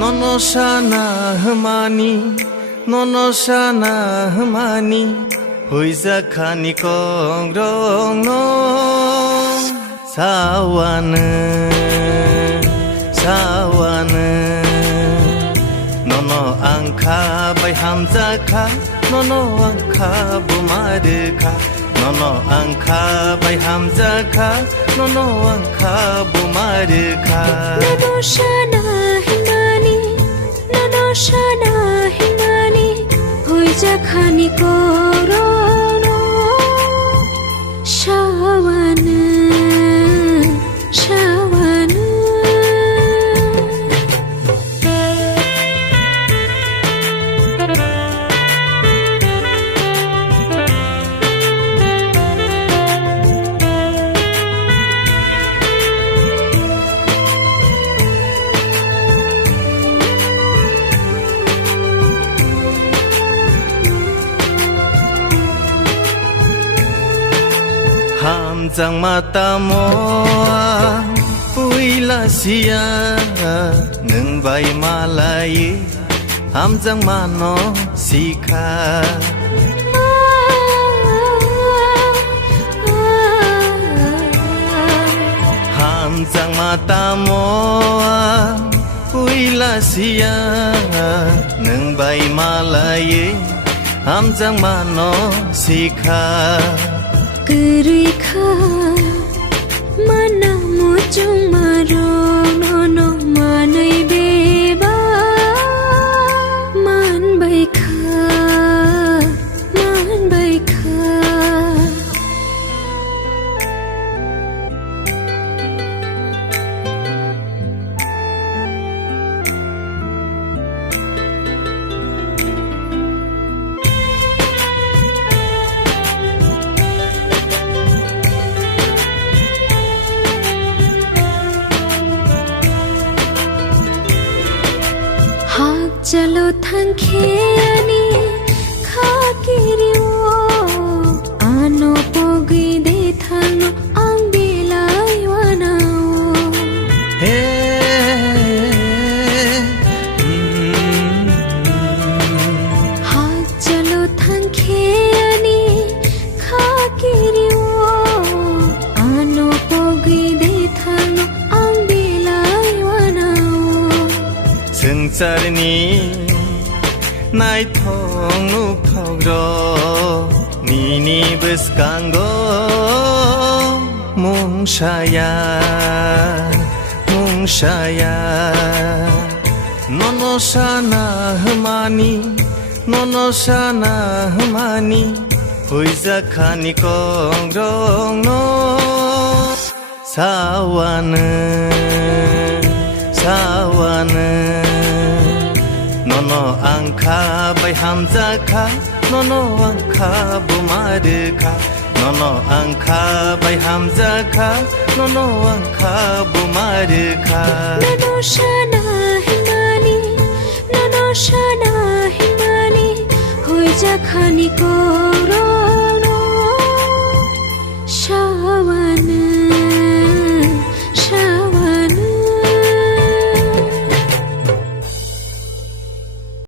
ননসানা মানি হইজা খানি কংগ্রং সাওয়ানো নন আংখা by হামজাখা non আংখা বুমারখা non আংখা by হামজাখা নন আংখা বুমারখা ননসানা হিমানি হইজা খানি করোনো শাওয়ানো Hamjang mata moa uila sia nung bai malai hamjang mano sikha hamjang mata moa uila sia nung bai malai hamjang mano sikha Kerikha mana mujung marong nono manai beba man baikha Jalo thangkheani khakiriwo ano pogi de thangno ang bilai wanao ha jalo thangkheani khakiriwo ano pogi de thangno ang bilai wanao Sengcarni nai thong nu phogro nini beskanggo mungshaya nonosana mani hoiza khani kongrong no sawana Nono angka bai hamzakha nono angka bumarkha nono angka bai hamzakha nono angka bumarkha ননসানা Himani হইজা খানি করো